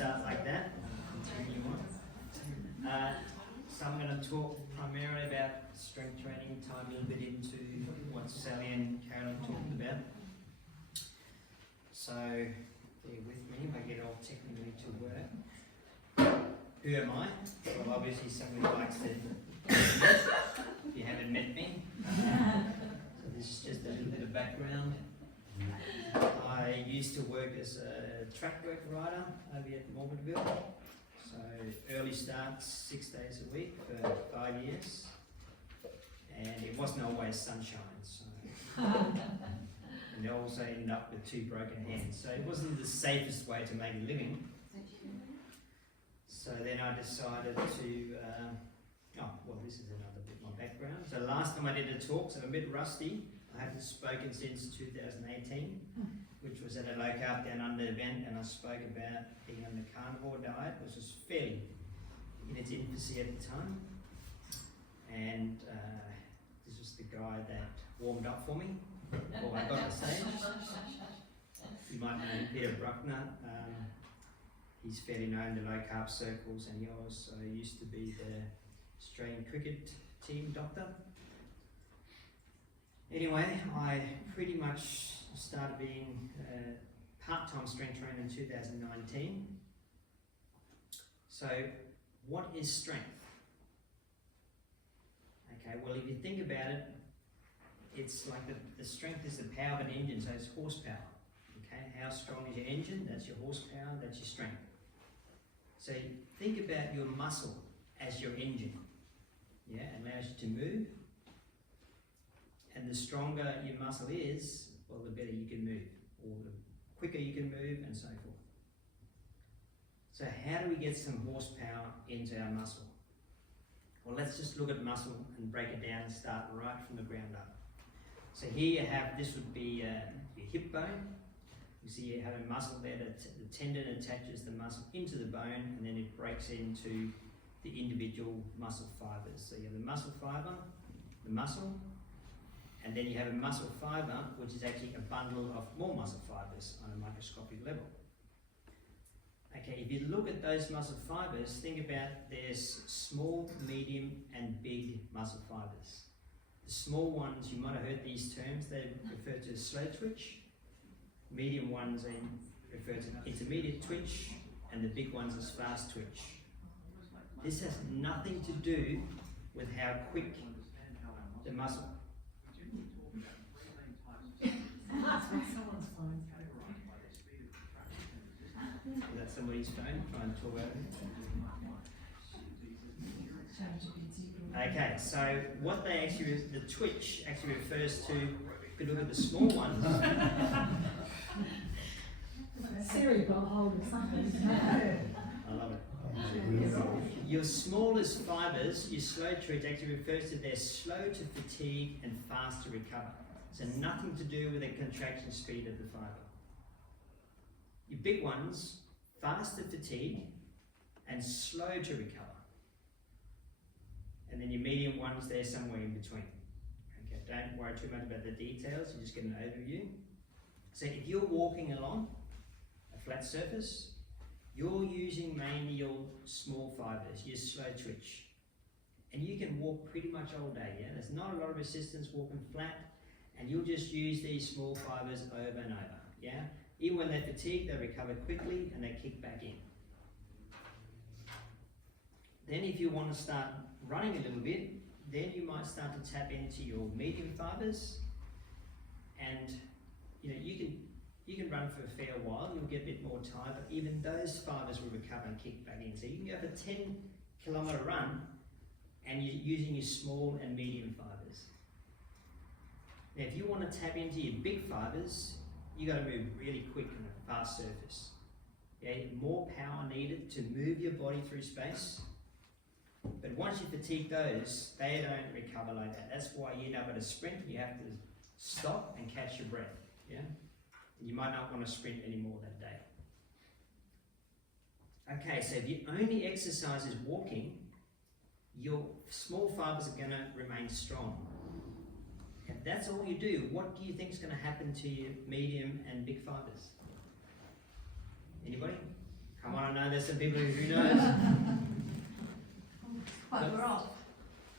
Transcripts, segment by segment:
start like that. Continue on. So I'm going to talk primarily about strength training, time a little bit into what Sally and Carolyn talked about. So bear with me if I get it all technically to work. Who am I? Well, obviously somebody who likes to if you haven't met me. So this is just a little bit of background. I used to work as a track work rider over at Morganville. So early starts 6 days a week for 5 years. And it wasn't always sunshine. So. And I also ended up with 2 broken hands. So it wasn't the safest way to make a living. So then I decided to, this is another bit of my background. So last time I did a talk, so I'm a bit rusty. I haven't spoken since 2018, which was at a low carb down under event, and I spoke about being on the carnivore diet, which was fairly in its infancy at the time. And this was the guy that warmed up for me, or I got to say. You might know Peter Bruckner. He's fairly known in the low carb circles, and he also used to be the Australian cricket team doctor. Anyway, I pretty much started being a part-time strength trainer in 2019. So, what is strength? Okay, well, if you think about it, it's like the strength is the power of an engine, so it's horsepower. Okay, how strong is your engine? That's your horsepower, that's your strength. So think about your muscle as your engine. Yeah, it allows you to move. And the stronger your muscle is, well, the better you can move, or the quicker you can move, and so forth. So how do we get some horsepower into our muscle? Well, let's just look at muscle and break it down and start right from the ground up. So here you have, this would be your hip bone. You see you have a muscle there that the tendon attaches the muscle into the bone, and then it breaks into the individual muscle fibres. So you have the muscle fibre, the muscle, and then you have a muscle fibre, which is actually a bundle of more muscle fibres on a microscopic level. Okay, if you look at those muscle fibres, think about there's small, medium, and big muscle fibres. The small ones, you might have heard these terms, they refer to as slow twitch. Medium ones refer to intermediate twitch, and the big ones as fast twitch. This has nothing to do with how quick the muscle. Is that somebody's phone trying to talk over it? Okay, so what they actually, the twitch actually refers to, if you look at the small ones. Siri got hold of something. I love it. Your smallest fibres, your slow twitch actually refers to they're slow to fatigue and fast to recover. So nothing to do with the contraction speed of the fibre. Your big ones, fast to fatigue and slow to recover. And then your medium ones, they're somewhere in between. Okay, don't worry too much about the details, you just get an overview. So if you're walking along a flat surface, you're using mainly your small fibres, your slow twitch. And you can walk pretty much all day, yeah? There's not a lot of resistance walking flat, and you'll just use these small fibres over and over, yeah? Even when they're fatigued, they recover quickly and they kick back in. Then if you want to start running a little bit, then you might start to tap into your medium fibres, and you can run for a fair while, you'll get a bit more tired, but even those fibres will recover and kick back in. So you can go for a 10-kilometre run and you're using your small and medium fibres. Now if you want to tap into your big fibres, you got to move really quick on a fast surface. Yeah, more power needed to move your body through space. But once you fatigue those, they don't recover like that. That's why you end up at a sprint, you have to stop and catch your breath. Yeah? You might not want to sprint anymore that day. Okay, so if your only exercise is walking, your small fibres are going to remain strong. If that's all you do, what do you think is going to happen to your medium and big fibres? Anybody? Come on, I know there's some people who knows. Bugger off.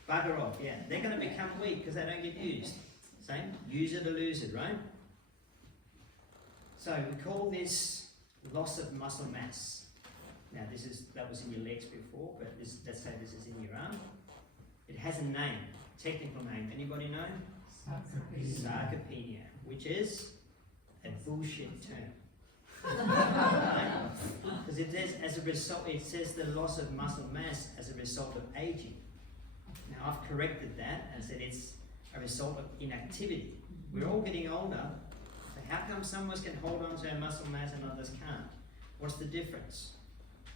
Bugger off, yeah. They're going to become weak because they don't get used. Same, use it or lose it, right? So we call this loss of muscle mass. Now that was in your legs before, but let's say this is in your arm. It has a name, technical name. Anybody know? Sarcopenia, which is a bullshit term. Because it says as a result, it says the loss of muscle mass as a result of aging. Now I've corrected that and said it's a result of inactivity. We're all getting older, so how come some of us can hold on to our muscle mass and others can't? What's the difference?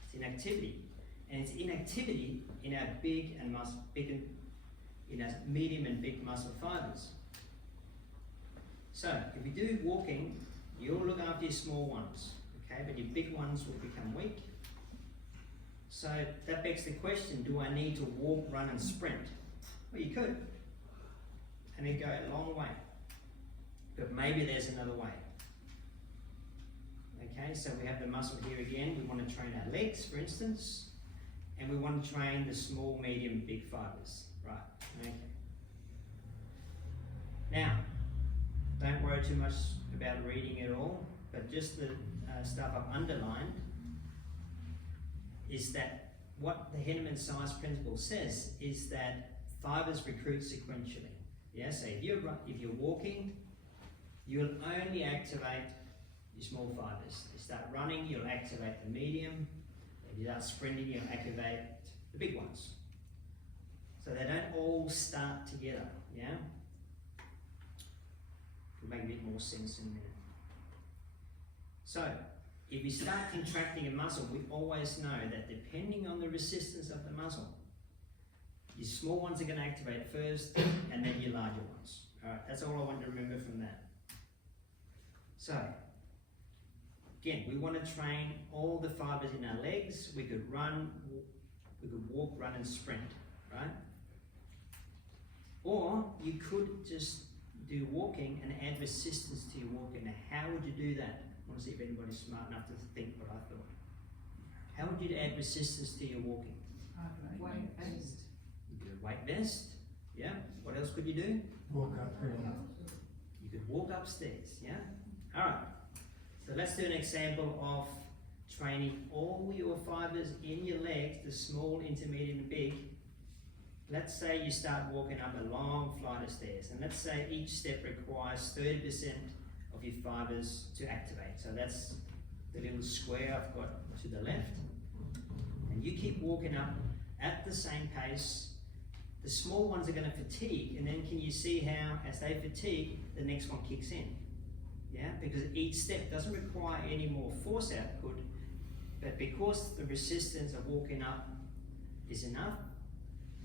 It's inactivity, and it's inactivity in our in our medium and big muscle fibres. So if we do walking, you'll look after your small ones, okay, but your big ones will become weak. So that begs the question, do I need to walk, run and sprint? Well, you could, and it'd go a long way, but maybe there's another way. Okay, so we have the muscle here again. We want to train our legs, for instance, and we want to train the small, medium, big fibres, right? Okay. Now, don't worry too much about reading it all, but just the stuff I've underlined is that what the Henneman size principle says is that fibres recruit sequentially. Yeah, so if you're walking, you'll only activate your small fibres. If you start running, you'll activate the medium. If you start sprinting, you'll activate the big ones. So they don't all start together, yeah? It'll make a bit more sense in a minute. So, if we start contracting a muscle, we always know that depending on the resistance of the muscle, your small ones are going to activate first, and then your larger ones. Alright, that's all I want to remember from that. So, again, we want to train all the fibres in our legs. We could walk, run and sprint, right? Or you could just do walking and add resistance to your walking. Now, how would you do that? I want to see if anybody's smart enough to think what I thought. How would you add resistance to your walking? Weight based. You could weight vest, yeah. What else could you do? Walk up here. You could walk upstairs, yeah. All right. So let's do an example of training all your fibres in your legs, the small, intermediate, and big. Let's say you start walking up a long flight of stairs, and let's say each step requires 30% of your fibres to activate. So that's the little square I've got to the left. And you keep walking up at the same pace. The small ones are going to fatigue, and then can you see how, as they fatigue, the next one kicks in? Yeah, because each step doesn't require any more force output, but because the resistance of walking up is enough,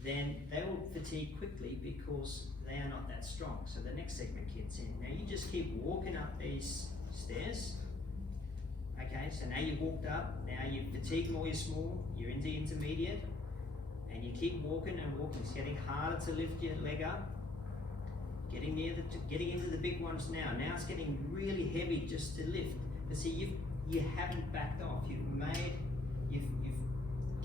then they will fatigue quickly because they are not that strong. So the next segment kicks in. Now you just keep walking up these stairs. Okay, so now you've walked up, now you've fatigued more your small, you're into intermediate, and you keep walking and walking. It's getting harder to lift your leg up. Getting into the big ones now. Now it's getting really heavy just to lift. But see, you haven't backed off. You've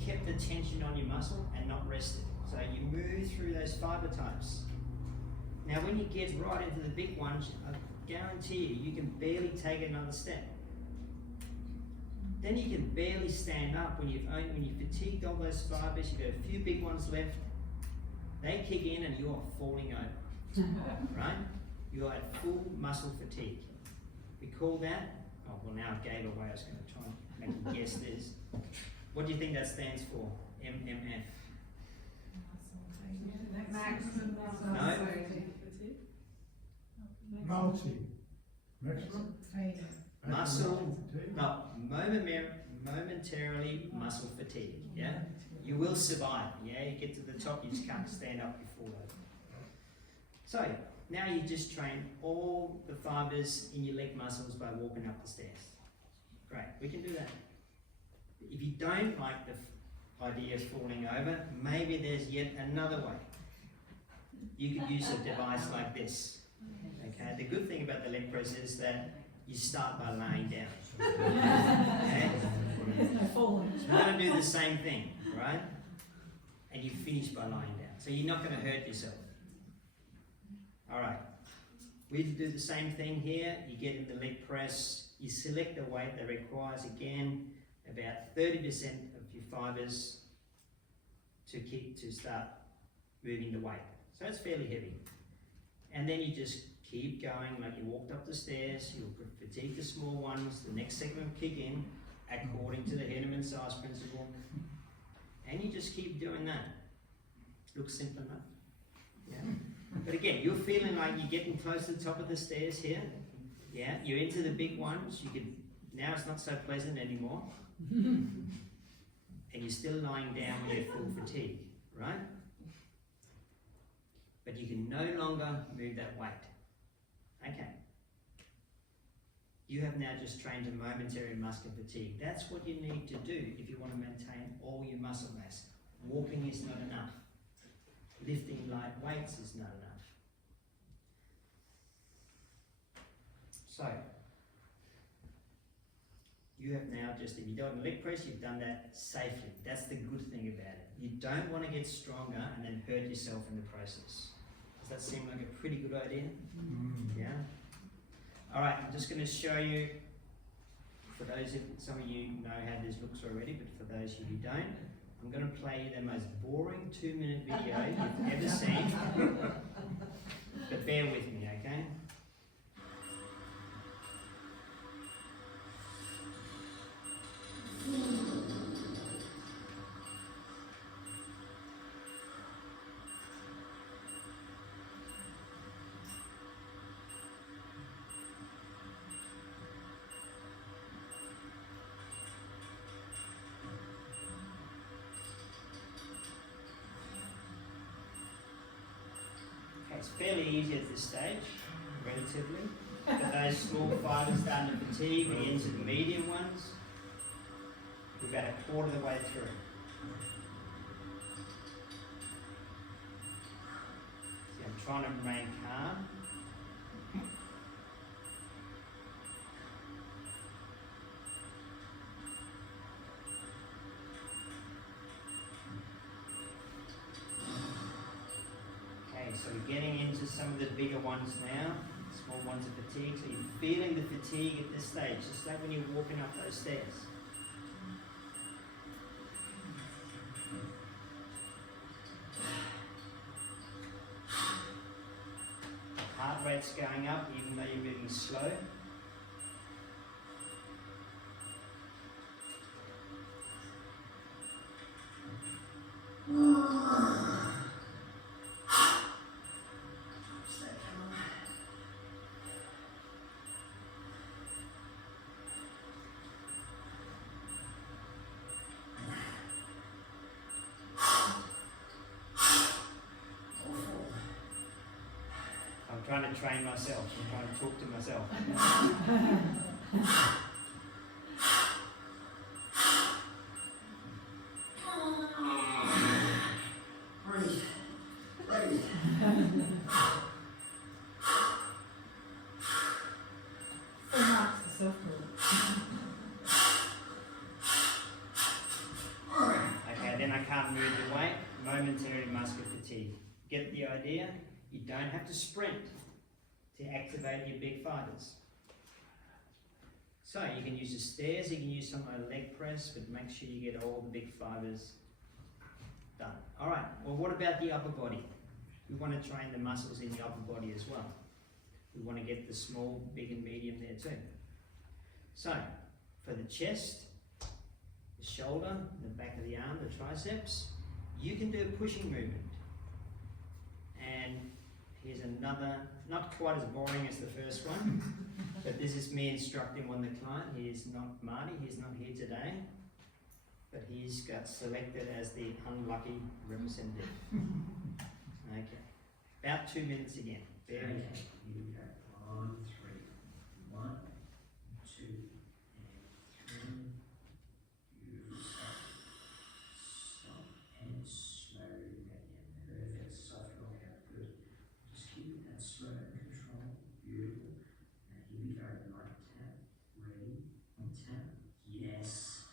kept the tension on your muscle and not rested. So you move through those fibre types. Now when you get right into the big ones, I guarantee you can barely take another step. Then you can barely stand up when you've fatigued all those fibres. You've got a few big ones left. They kick in and you're falling over. Right? You are at full muscle fatigue. We call that, oh well now I gave away, I was going to try and make you guess this. What do you think that stands for? MMF. Maximum No. Multi. Maximum. Muscle, no, momentarily muscle fatigue, yeah? You will survive, yeah? You get to the top, you just can't stand up before that. So, now you just train all the fibres in your leg muscles by walking up the stairs. Great, we can do that. If you don't like the idea of falling over, maybe there's yet another way. You could use a device like this. Okay, the good thing about the leg press is that you start by laying down. Okay? Falling. So we're going to do the same thing, right? And you finish by lying down. So you're not going to hurt yourself. All right. We do the same thing here. You get in the leg press. You select a weight that requires, again, about 30% of your fibres to start moving the weight. So it's fairly heavy. And then you just keep going like you walked up the stairs. You'll fatigue the small ones. The next segment will kick in according to the Henneman size principle. And you just keep doing that. Looks simple enough. Yeah. But again, you're feeling like you're getting close to the top of the stairs here. Yeah. You're into the big ones. Now it's not so pleasant anymore. And you're still lying down when you're full fatigue, right? But you can no longer move that weight. Okay. You have now just trained a momentary muscle fatigue. That's what you need to do if you want to maintain all your muscle mass. Walking is not enough. Lifting light weights is not enough. So, you have now just, if you do it in leg press, you've done that safely. That's the good thing about it. You don't want to get stronger and then hurt yourself in the process. Does that seem like a pretty good idea? Yeah? Alright, I'm just going to show you, for those of some of you know how this looks already, but for those of you who don't, I'm going to play you the most boring 2-minute video you've ever seen. But bear with me, okay? It's fairly easy at this stage, relatively. But those small fibres starting to fatigue, we into the medium ones. We're about a quarter of the way through. See, I'm trying to remain calm. So we're getting into some of the bigger ones now, small ones of fatigue. So you're feeling the fatigue at this stage, just like when you're walking up those stairs. Heart rate's going up even though you're moving slow. I'm trying to train myself. I'm trying to talk to myself. Breathe. Breathe. Full marks for self-talk. Okay, then I can't move the weight. Momentary muscular fatigue. Get the idea? You don't have to sprint to activate your big fibres. So you can use the stairs, you can use some of the leg press, but make sure you get all the big fibres done. Alright, well what about the upper body? We want to train the muscles in the upper body as well. We want to get the small, big and medium there too. So, for the chest, the shoulder, the back of the arm, the triceps, you can do a pushing movement. And here's another, not quite as boring as the first one, but this is me instructing on the client. He is not Marty, he's not here today, but he's got selected as the unlucky representative. Okay, about 2 minutes again. Bear with me. Here we go. On 3. 1, 2, and 3. Beautiful. Stop. And slow again. Perfect. Soft rock out. Good. Just keep that slow control. Beautiful. Now here we go. Right tap. Ready. Tap. Yes.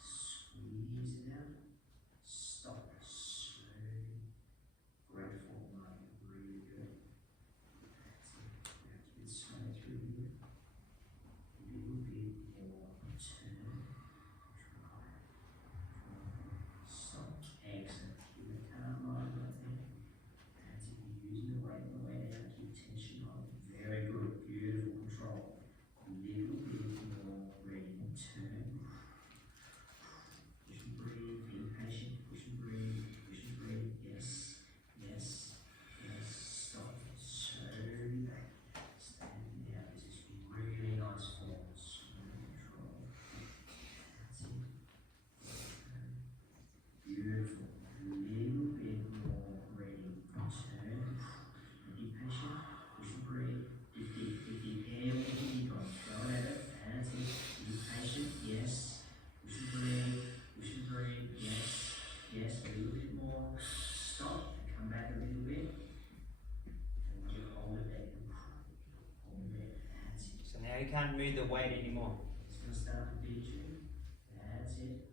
can't move the weight anymore. It's going to start to beat you. That's it.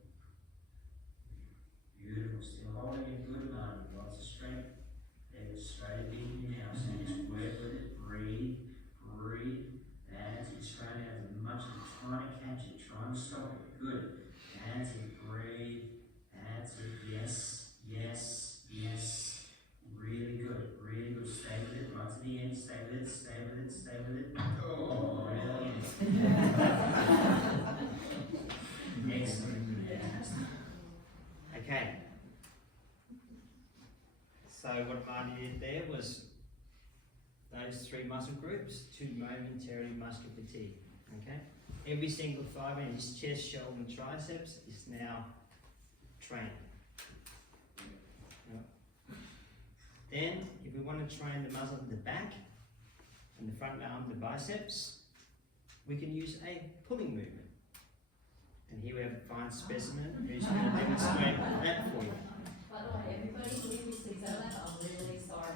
Beautiful. Still holding it good, man. Lots of strength. There was straight beating you now. So just work with it. Breathe. Breathe. That's it. Straight out as much as you're trying to catch it. Trying to stop it. Good. That's it. Breathe. That's it. Yes. Yes. Yes. Really good. Really good. Stay with it. Right to the end. Stay with it. Stay with it. Stay with it. Oh, really? Excellent. Fantastic. Okay. So what Marty did there was those 3 muscle groups to momentarily muscular fatigue. Okay. Every single fibre in his chest, shoulder, and triceps is now trained. Yep. Then, if we want to train the muscle in the back and the front arm, the biceps, we can use a pulling movement. And here we have a fine specimen who's going to demonstrate that for you. By the way, everybody who receives that, I'm really sorry.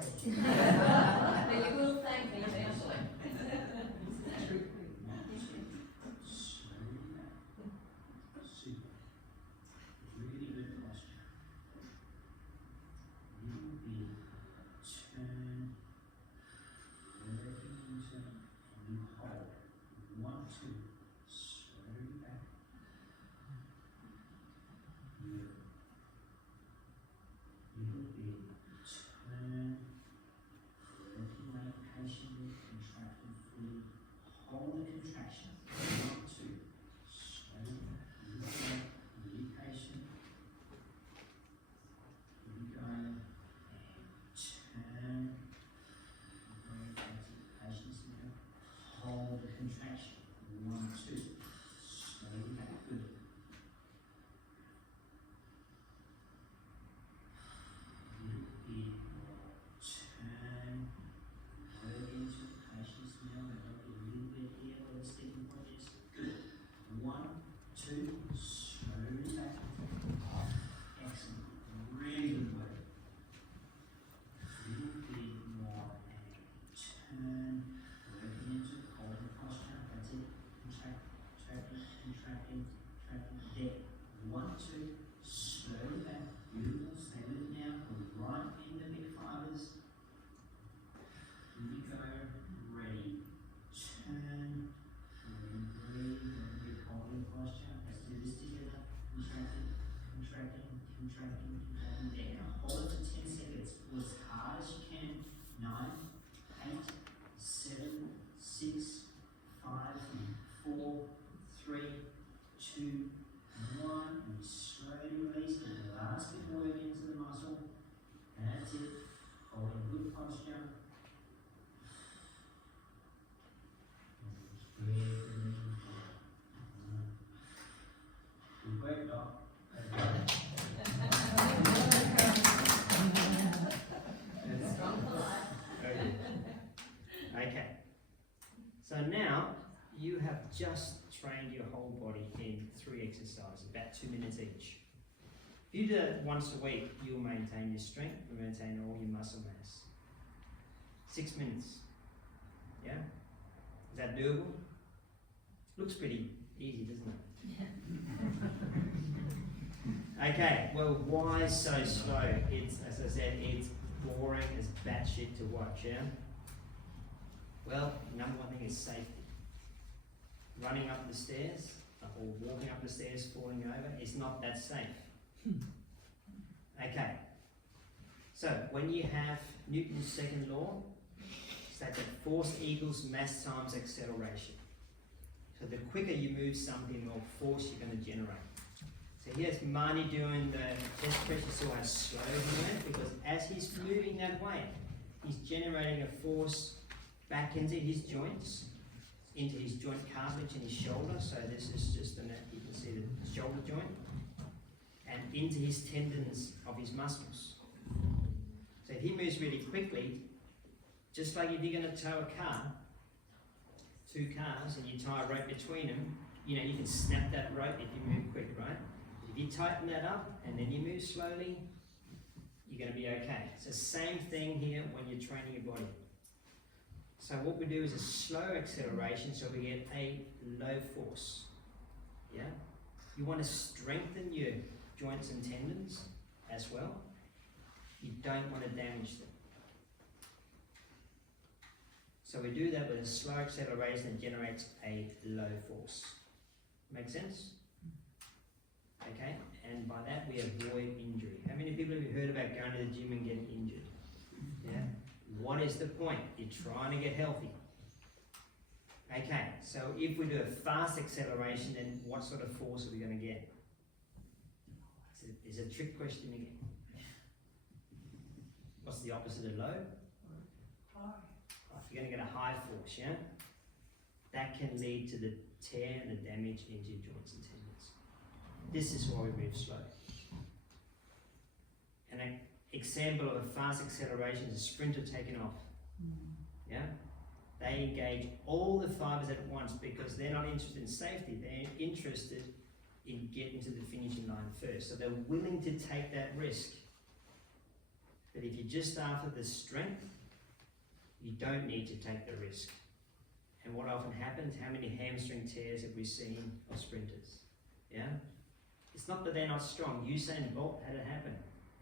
But you will thank me eventually. Super. Really good posture. You will be turn, working into, and you hold. 1, 2, slowly back. Beautiful. You will be turn, working like patiently, contracting fully. Hold the contraction. 1, 2, slowly back. Really patient. Keep going. And turn. Very patience now. Hold the contraction. 1, 2. Slowly back. Good. Turn. Work into patience now. I'll help you a little bit here where the sticking point is. Good. 1, 2. Slowly back. Excellent. Really good work. A little bit more and turn. Working into holding posture. That's it. Contracting, contracting, contracting. There. 1, 2. Slowly back. Beautiful. Stay with it now. We're right in the big fibres. Here we go. Ready. Turn. Breathe. Holding posture. Let's do this together. Contracting, contracting, contracting, contracting. There. Now hold it for 10 seconds. Pull as hard as you can. 9, 8, 7, 6, 5, 4, 3, 2, 1. And slowly release the last bit of work into the muscle. That's it. Holding good posture. Good work, Doc. Okay. So now you have just trained your whole body in 3 exercises, about 2 minutes each. If you do that once a week, you'll maintain your strength and maintain all your muscle mass. 6 minutes. Yeah? Is that doable? Looks pretty easy, doesn't it? Okay, well, why so slow? It's, as I said, it's boring as batshit to watch, yeah? Well, number one thing is safety. Running up the stairs or walking up the stairs, falling over, is not that safe. Okay, so when you have Newton's second law, states that force equals mass times acceleration. So the quicker you move something, the more force you're going to generate. So here's Marnie doing the chest press. You saw how slow he went, because as he's moving that way, he's generating a force back into his joints, into his joint cartilage in his shoulder. So this is just you can see the shoulder joint, and into his tendons of his muscles. So if he moves really quickly, just like if you're going to tow a car, 2 cars, and you tie a rope between them, you know, you can snap that rope if you move quick, right? If you tighten that up and then you move slowly, you're going to be okay. It's the same thing here when you're training your body. So what we do is a slow acceleration so we get a low force. Yeah? You want to strengthen your joints and tendons as well. You don't want to damage them. So we do that with a slow acceleration that generates a low force. Make sense? Okay, and by that we avoid injury. How many people have you heard about going to the gym and getting injured? Yeah? What is the point? You're trying to get healthy. Okay, so if we do a fast acceleration, then what sort of force are we going to get? It's a trick question again. What's the opposite of low? You're going to get a high force, yeah? That can lead to the tear and the damage into your joints and tendons. This is why we move slow. An example of a fast acceleration is a sprinter taking off. Yeah? They engage all the fibres at once because they're not interested in safety, they're interested in getting to the finishing line first. So they're willing to take that risk. But if you're just after the strength, you don't need to take the risk. And what often happens, how many hamstring tears have we seen of sprinters? Yeah? It's not that they're not strong. Usain Bolt had it happen.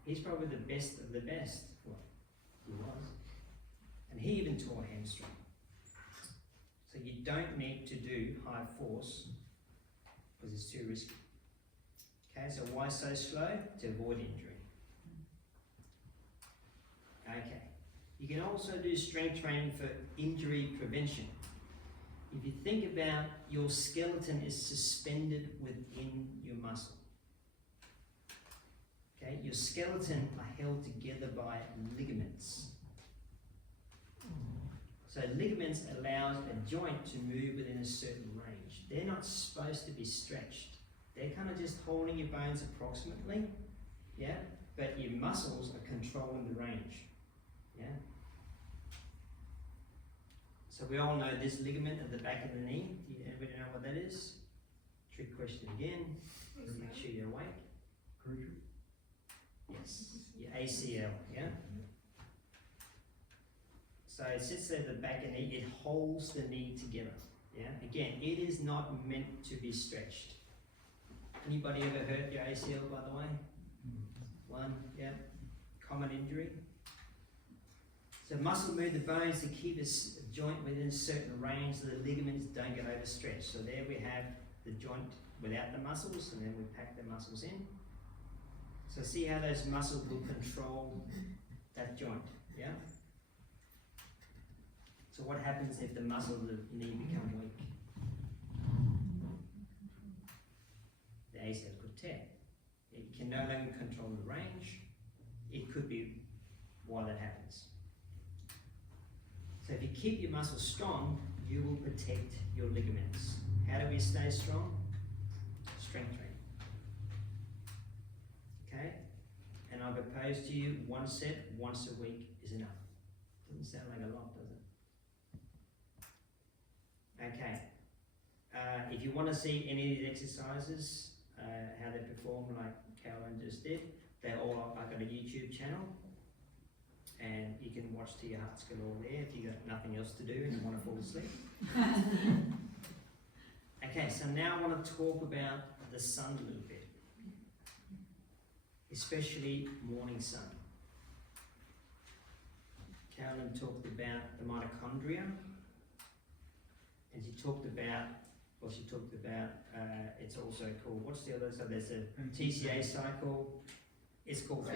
He's probably the best of the best. Well, he was. And he even tore a hamstring. So you don't need to do high force because it's too risky. Okay, so why so slow? To avoid injury. Okay. You can also do strength training for injury prevention. If you think about your skeleton is suspended within your muscle. Okay, your skeleton are held together by ligaments. So ligaments allows a joint to move within a certain range. They're not supposed to be stretched. They're kind of just holding your bones approximately, yeah? But your muscles are controlling the range, yeah? So we all know this ligament at the back of the knee. Do you anybody know what that is? Trick question again. Make sure you're awake. Cruciate. Yes, your ACL, yeah? So it sits there at the back of the knee, it holds the knee together, yeah? Again, it is not meant to be stretched. Anybody ever hurt your ACL, by the way? One, yeah? Common injury. So muscle move the bones to keep a joint within a certain range so the ligaments don't get overstretched. So there we have the joint without the muscles, and then we pack the muscles in. So see how those muscles will control that joint, yeah? So what happens if the muscle of the knee become weak? The ACL could tear. It can no longer control the range. It could be why that happens. So if you keep your muscles strong, you will protect your ligaments. How do we stay strong? Strength training. Okay? And I propose to you, one set once a week is enough. Doesn't sound like a lot, does it? Okay. If you want to see any of these exercises, how they perform like Caroline just did, they're all, I've got a YouTube channel. And you can watch to your heart's content there if you've got nothing else to do and you want to fall asleep. Okay, so now I want to talk about the sun a little bit. Especially morning sun. Carolyn talked about the mitochondria. And she talked about, it's also called, what's the other, so there's a TCA cycle. It's called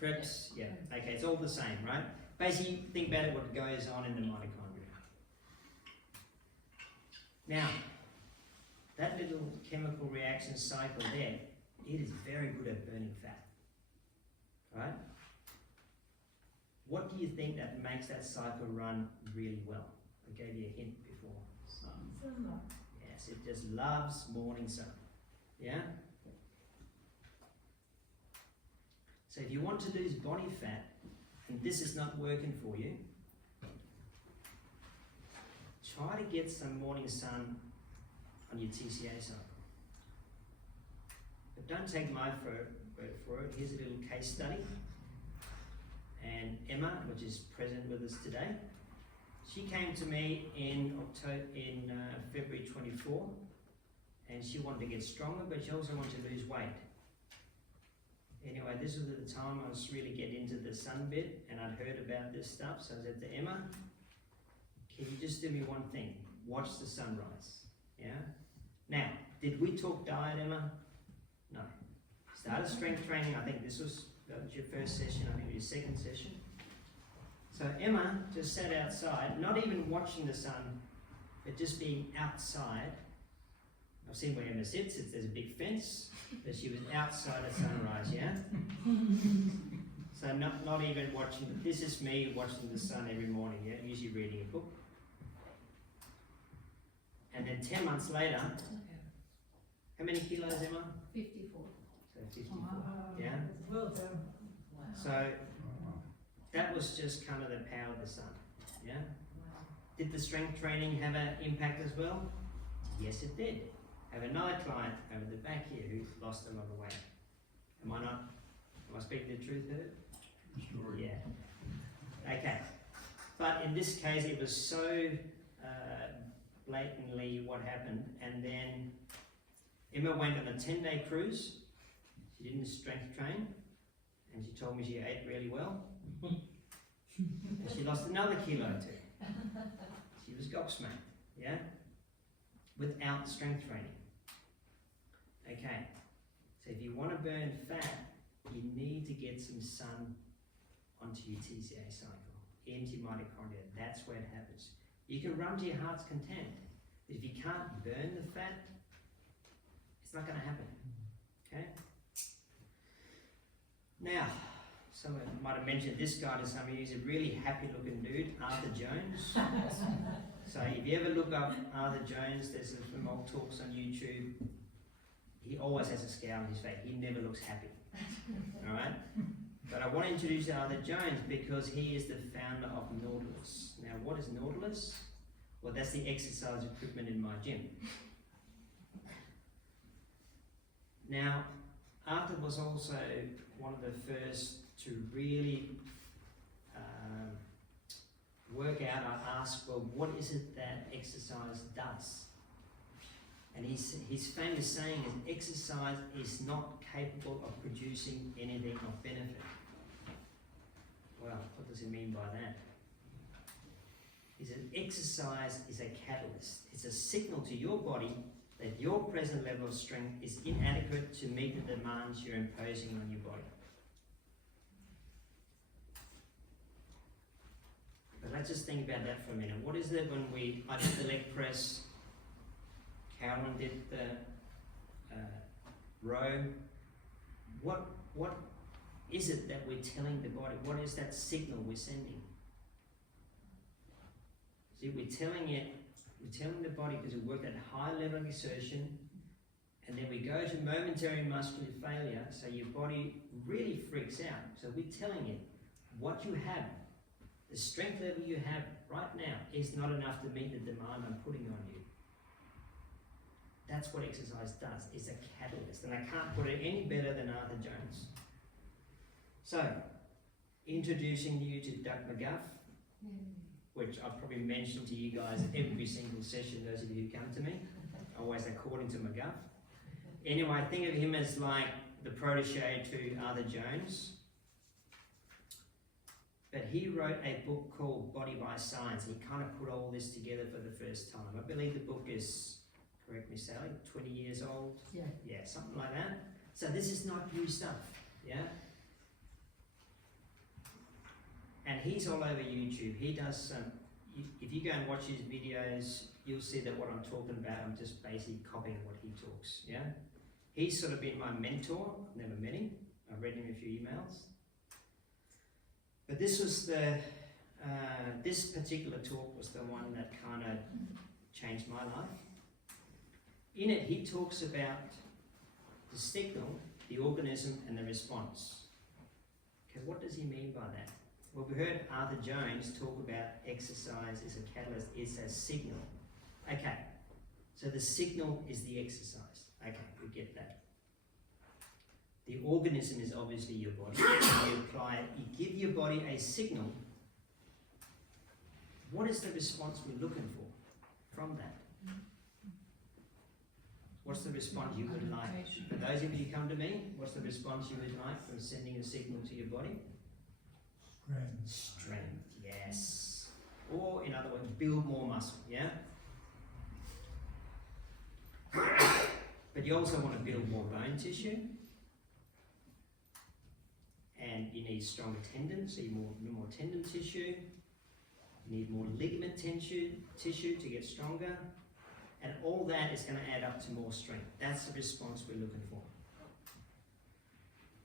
Krebs, yeah. Okay, it's all the same, right? Basically, think about it, what goes on in the mitochondria. Now, that little chemical reaction cycle there, it is very good at burning fat, right? What do you think that makes that cycle run really well? I gave you a hint before. Sunlight. Yes, it just loves morning sun, yeah? So if you want to lose body fat, and this is not working for you, try to get some morning sun on your TCA cycle. But don't take my word for it. Here's a little case study. And Emma, which is present with us today, She came to me in February 24, and she wanted to get stronger, but she also wanted to lose weight. Anyway, this was at the time I was really getting into the sun bit, and I'd heard about this stuff, so I said to Emma, can you just do me one thing? Watch the sunrise. Yeah? Now, did we talk diet, Emma? No. Started strength training, I think that was your first session, I think it was your second session. So Emma just sat outside, not even watching the sun, but just being outside. I've seen where Emma sits, there's a big fence, but she was outside at sunrise, yeah? So not even watching, this is me watching the sun every morning, yeah? Usually reading a book. And then 10 months later, how many kilos, Emma? 54. So 54, Wow. yeah? Well done. Wow. So that was just kind of the power of the sun, yeah? Wow. Did the strength training have an impact as well? Yes, it did. I have another client over the back here who lost a lot of weight. Am I speaking the truth, Herb? Sure. Yeah. Okay. But in this case, it was so blatantly what happened, and then Emma went on a 10-day cruise. She didn't strength train, and she told me she ate really well. And she lost another kilo too. She was gobsmacked, yeah? Without strength training. Okay, so if you want to burn fat, you need to get some sun onto your TCA cycle, into your mitochondria. That's where it happens. You can run to your heart's content, but if you can't burn the fat, it's not going to happen. Okay? Now, someone might have mentioned this guy to some of you. He's a really happy looking dude, Arthur Jones. So if you ever look up Arthur Jones, there's some old talks on YouTube. He always has a scowl on his face. He never looks happy. Alright? But I want to introduce Arthur Jones because he is the founder of Nautilus. Now, what is Nautilus? Well, that's the exercise equipment in my gym. Now, Arthur was also one of the first to really work out. I asked, well, what is it that exercise does? And his famous saying is, exercise is not capable of producing anything of benefit. Well, what does he mean by that? He said exercise is a catalyst. It's a signal to your body that your present level of strength is inadequate to meet the demands you're imposing on your body. But let's just think about that for a minute. What is it when I did the leg press, Carolyn did the row? What is it that we're telling the body? What is that signal we're sending? See, we're telling the body because we work at a high level of exertion, and then we go to momentary muscular failure, so your body really freaks out. So we're telling it what you have, the strength level you have right now is not enough to meet the demand I'm putting on you. That's what exercise does. It's a catalyst, and I can't put it any better than Arthur Jones. So, introducing you to Doug McGuff, which I've probably mentioned to you guys every single session, those of you who come to me, always according to McGuff. Anyway, I think of him as like the protege to Arthur Jones. But he wrote a book called Body by Science. He kind of put all this together for the first time. I believe the book is, correct me Sally, 20 years old? Yeah, something like that. So this is not new stuff, yeah? And he's all over YouTube. He does some, if you go and watch his videos, you'll see that what I'm talking about, I'm just basically copying what he talks, yeah? He's sort of been my mentor. I've never met him. I've read him a few emails. But this was this particular talk was the one that kind of changed my life. In it, he talks about the signal, the organism, and the response. Okay, what does he mean by that? Well, we heard Arthur Jones talk about exercise as a catalyst, it's a signal. Okay, so the signal is the exercise. Okay, we get that. The organism is obviously your body. You apply it, you give your body a signal what is the response we're looking for from that? What's the response you would like? For those of you who come to me, what's the response you would like from sending a signal to your body? Strength. Strength, yes. Or in other words, build more muscle, yeah? But you also want to build more bone tissue. And you need stronger tendons, so you need more tendon tissue. You need more ligament tissue to get stronger. And all that is going to add up to more strength. That's the response we're looking for.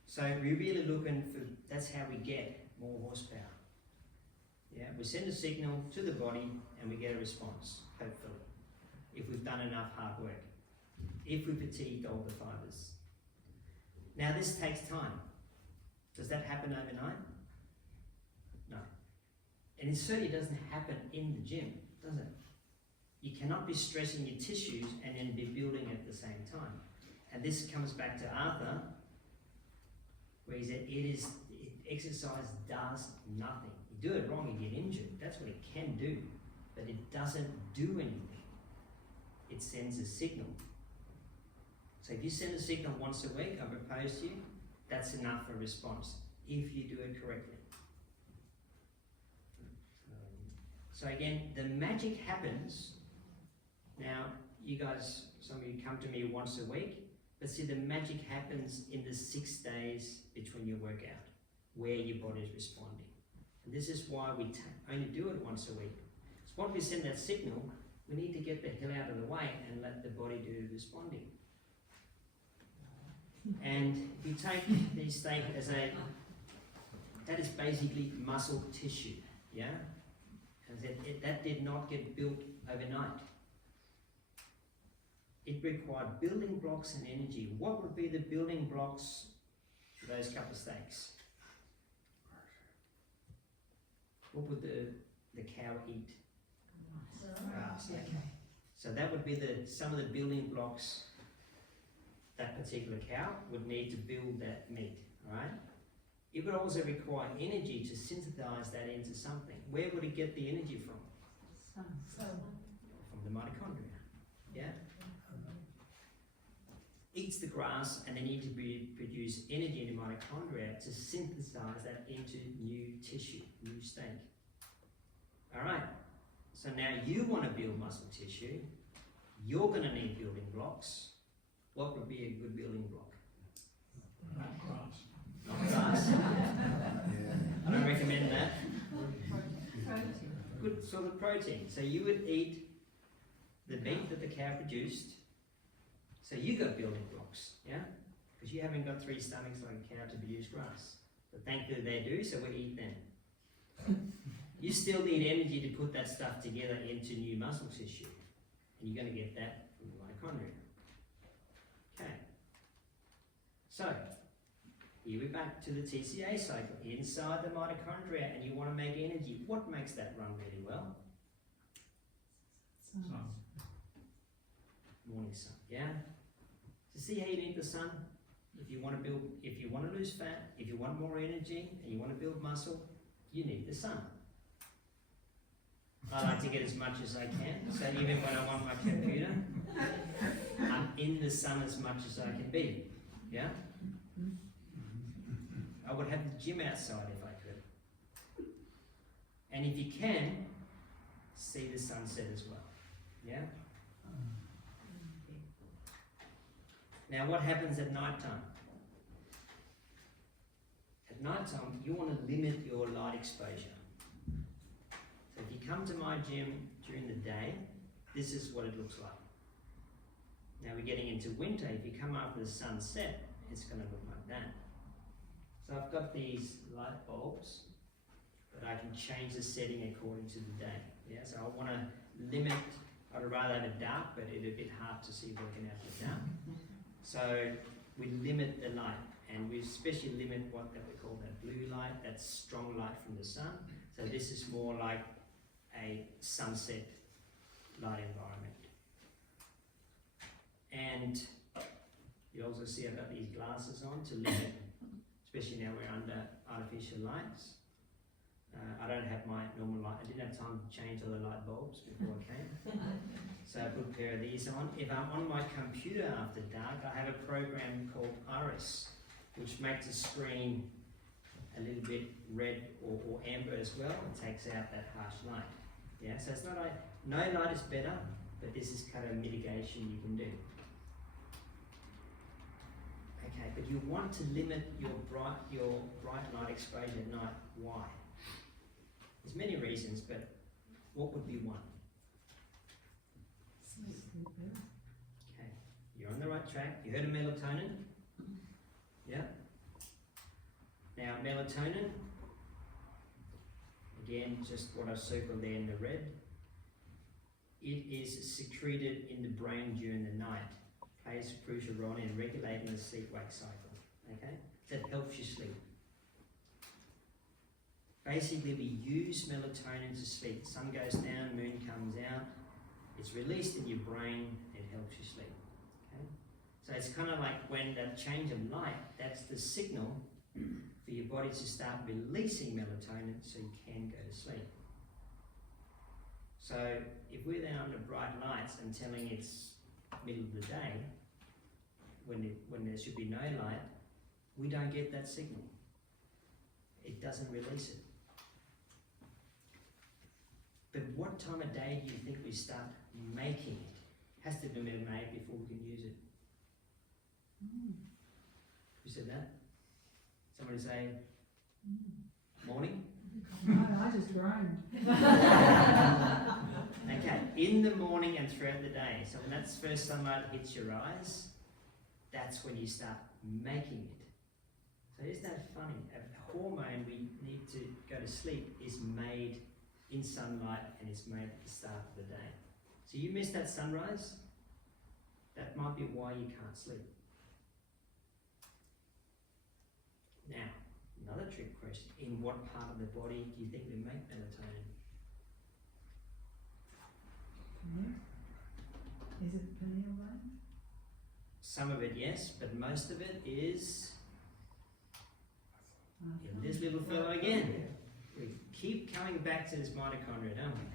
So we're really looking for, that's how we get more horsepower. Yeah, we send a signal to the body and we get a response, hopefully, if we've done enough hard work, if we fatigued all the fibres. Now this takes time. Does that happen overnight? No. And it certainly doesn't happen in the gym, does it? You cannot be stressing your tissues and then be building at the same time. And this comes back to Arthur, where he said exercise does nothing. You do it wrong, you get injured. That's what it can do, but it doesn't do anything. It sends a signal. So if you send a signal once a week, I propose to you, that's enough for a response, if you do it correctly. So again, the magic happens. Now, you guys, some of you come to me once a week, but see, the magic happens in the 6 days between your workout, where your body is responding. And this is why we only do it once a week. So once we send that signal, we need to get the hell out of the way and let the body do the responding. And if you take these things as that is basically muscle tissue, yeah? And that did not get built overnight. It required building blocks and energy. What would be the building blocks for those couple of steaks? What would the cow eat? Grass. Okay. So that would be some of the building blocks that particular cow would need to build that meat, right? It would also require energy to synthesize that into something. Where would it get the energy from? From the mitochondria, yeah? Eats the grass and they need to produce energy in the mitochondria to synthesize that into new tissue, new steak. All right, so now you want to build muscle tissue, you're going to need building blocks. What would be a good building block? Not grass. Not grass. I don't recommend that. Good sort of protein. So you would eat the meat that the cow produced. So you got building blocks, yeah? Because you haven't got 3 stomachs like a cow to produce grass. But thankfully they do, so we eat them. You still need energy to put that stuff together into new muscle tissue. And you're going to get that from the mitochondria. Okay. So, here we're back to the TCA cycle. Inside the mitochondria, and you want to make energy. What makes that run really well? Sun. Morning sun, yeah? So see how you need the sun? If you want to lose fat, if you want more energy, and you want to build muscle, you need the sun. I like to get as much as I can, so even when I'm on my computer, I'm in the sun as much as I can be, yeah? I would have the gym outside if I could. And if you can, see the sunset as well, yeah? Now what happens at night time? At night time, you want to limit your light exposure. So if you come to my gym during the day, this is what it looks like. Now we're getting into winter. If you come after the sunset, it's going to look like that. So I've got these light bulbs, but I can change the setting according to the day. Yeah, so I want to limit. I'd rather have it dark, but it's a bit hard to see working out the dark. So we limit the light, and we especially limit what we call that blue light, that strong light from the sun. So this is more like a sunset light environment. And you also see I've got these glasses on to limit, especially now we're under artificial lights. I don't have my normal light. I didn't have time to change all the light bulbs before I came. So I put a pair of these on. If I'm on my computer after dark, I have a program called Iris, which makes the screen a little bit red or amber as well. It takes out that harsh light. Yeah, so it's not like, no light is better, but this is kind of mitigation you can do. Okay, but you want to limit your bright light exposure at night. Why? There's many reasons, but what would be one? Okay, you're on the right track. You heard of melatonin? Yeah? Now, melatonin, again, just what I circled there in the red, it is secreted in the brain during the night. Plays a crucial role in regulating the sleep-wake cycle. Okay? That helps you sleep. Basically, we use melatonin to sleep. Sun goes down, moon comes out. It's released in your brain. It helps you sleep. Okay? So it's kind of like when that change of light, that's the signal for your body to start releasing melatonin so you can go to sleep. So if we're there under bright lights and telling it's middle of the day, when there should be no light, we don't get that signal. It doesn't release it. But what time of day do you think we start making it? Has to be made before we can use it. Who said that? Somebody say morning? No, I just groaned. Okay, in the morning and throughout the day. So when that first sunlight hits your eyes, that's when you start making it. So isn't that funny? A hormone we need to go to sleep is made in sunlight and it's made at the start of the day. So you miss that sunrise, that might be why you can't sleep. Now, another trick question. In what part of the body do you think we make melatonin? Is it pineal vein? Some of it, yes, but most of it is in this little fellow again. We keep coming back to this mitochondria, don't we?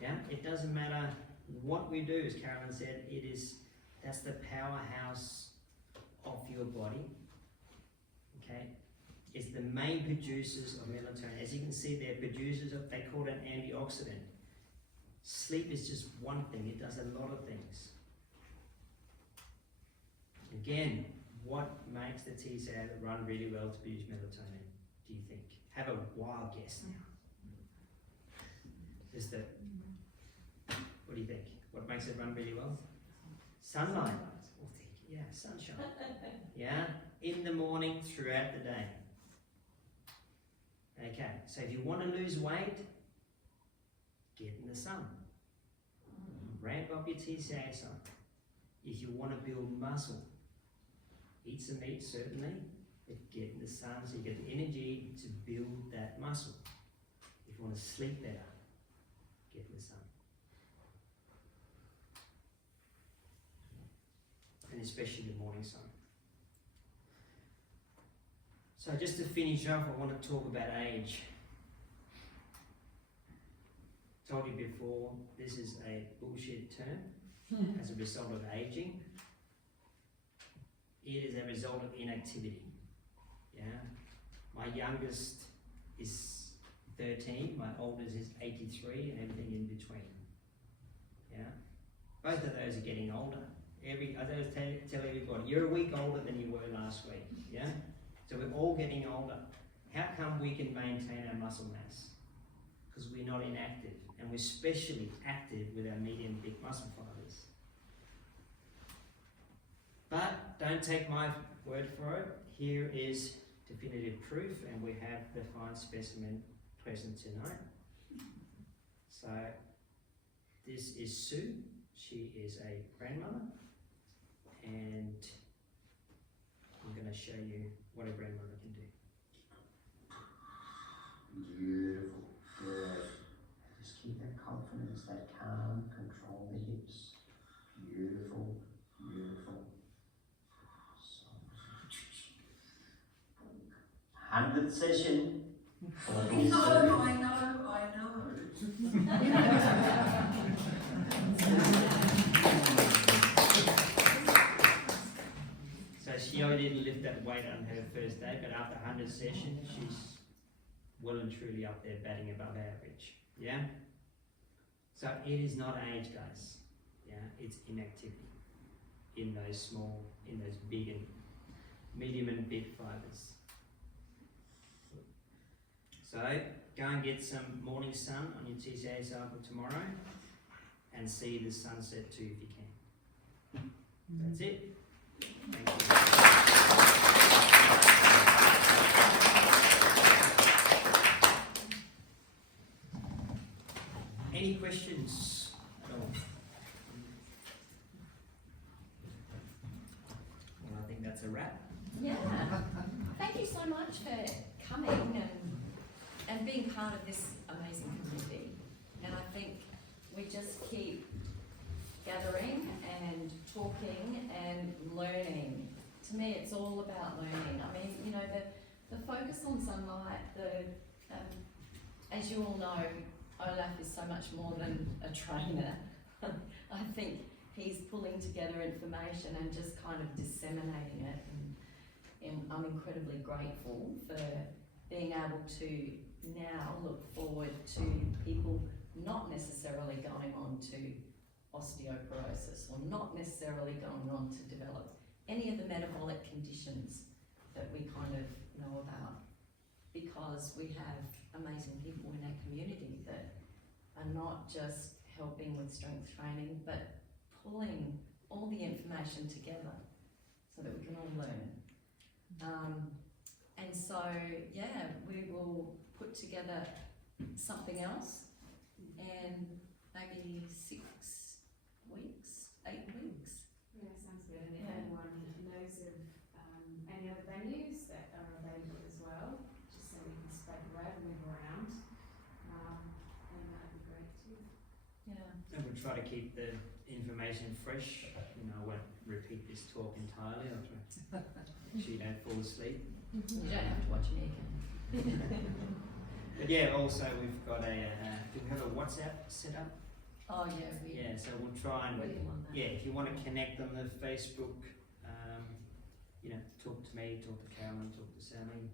Yeah, it doesn't matter what we do, as Carolyn said, that's the powerhouse of your body. Okay, it's the main producers of melatonin. As you can see, they're producers of, they call it an antioxidant. Sleep is just one thing, it does a lot of things. Again, what makes the T cell run really well to produce melatonin, do you think? Have a wild guess now. What do you think? What makes it run really well? Sunlight. Yeah, sunshine. Yeah, in the morning, throughout the day. Okay, so if you want to lose weight, get in the sun. Ramp up your TCA cycle. If you want to build muscle, eat some meat certainly, but get in the sun so you get the energy to build that muscle. If you want to sleep better, get in the sun. And especially the morning sun. So just to finish off, I want to talk about age. Told you before, this is a bullshit term as a result of aging. It is a result of inactivity. Yeah, my youngest is 13, my oldest is 83, and everything in between. Yeah, both of those are getting older. I always tell everybody, you're a week older than you were last week. Yeah, so we're all getting older. How come we can maintain our muscle mass? Because we're not inactive, and we're especially active with our medium big muscle fibers. But don't take my word for it. Here is definitive proof, and we have the fine specimen present tonight. So this is Sue. She is a grandmother, and I'm going to show you what a grandmother can do. Beautiful. Good. Just keep that confidence, that calm, control the hips. Beautiful, beautiful. 100th session. I know. So she only didn't lift that weight on her first day, but after 100 sessions, she's well and truly up there, batting above average. Yeah. So it is not age, guys. Yeah, it's inactivity in those big and medium and big fibres. So go and get some morning sun on your TCA cycle tomorrow, and see the sunset too if you can. That's it. Thank you. Any questions at all? Well, I think that's a wrap. Yeah. Thank you so much for coming and being part of this amazing community. And I think we just keep gathering and talking and learning. To me, it's all about learning. I mean, you know, the focus on sunlight, as you all know, Olaf is so much more than a trainer. I think he's pulling together information and just kind of disseminating it. And I'm incredibly grateful for being able to now look forward to people not necessarily going on to osteoporosis or not necessarily going on to develop any of the metabolic conditions that we kind of know about, because we have amazing people in our community that are not just helping with strength training, but pulling all the information together so that we can all learn. And so, yeah, we will put together something else, and maybe 6 weeks, 8 weeks. Yeah, sounds good. And if Yeah. anyone knows of any other venues that are available as well, just so we can spread the word and move around, then that'd be great too. Yeah. And we'll try to keep the information fresh. You know, I won't repeat this talk entirely. I'll try so you don't fall asleep. You don't have to watch me again. But yeah, also we've got do we have a WhatsApp set up? Oh yeah, we Yeah, so we'll try and, really want that. yeah, if you want to connect on the Facebook, you know, talk to me, talk to Carolyn, talk to Sally.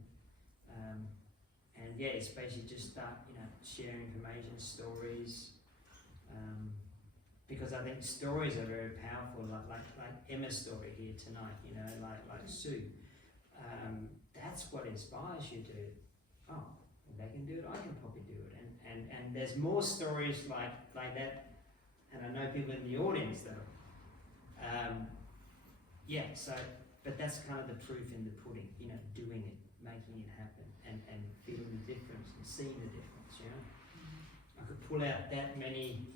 And yeah, it's basically just start, you know, sharing information, stories. Because I think stories are very powerful, like Emma's story here tonight, you know, like Sue. That's what inspires you to, oh, if they can do it, I can probably do it. And there's more stories like that, and I know people in the audience that are, yeah, so, but that's kind of the proof in the pudding, you know, doing it, making it happen, and feeling the difference and seeing the difference, you know. I could pull out that many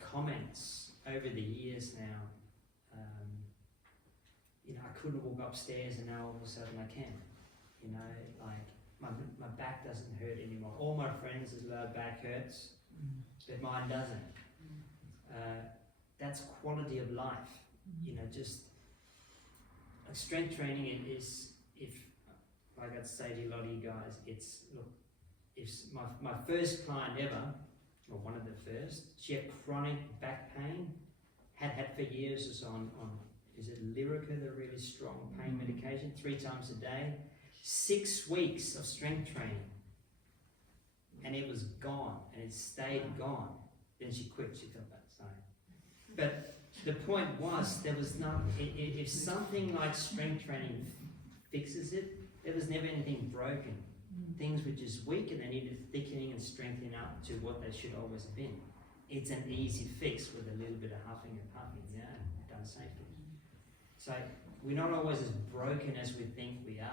comments over the years now. You know, I couldn't walk upstairs, and now all of a sudden I can. You know, like my back doesn't hurt anymore. All my friends' lower back hurts, but mine doesn't. That's quality of life. You know, just like strength training is, if like I'd say to a lot of you guys, it's look. If my first client ever, or one of the first, she had chronic back pain, had for years, was on is it Lyrica, the really strong pain medication, 3 times a day, 6 weeks of strength training, and it was gone, and it stayed gone. Then she quit, she felt that side. But the point was, there was not, if something like strength training fixes it, there was never anything broken. Things were just weak and they needed thickening and strengthening up to what they should always have been. It's an easy fix with a little bit of huffing and puffing, yeah, done safely. So we're not always as broken as we think we are.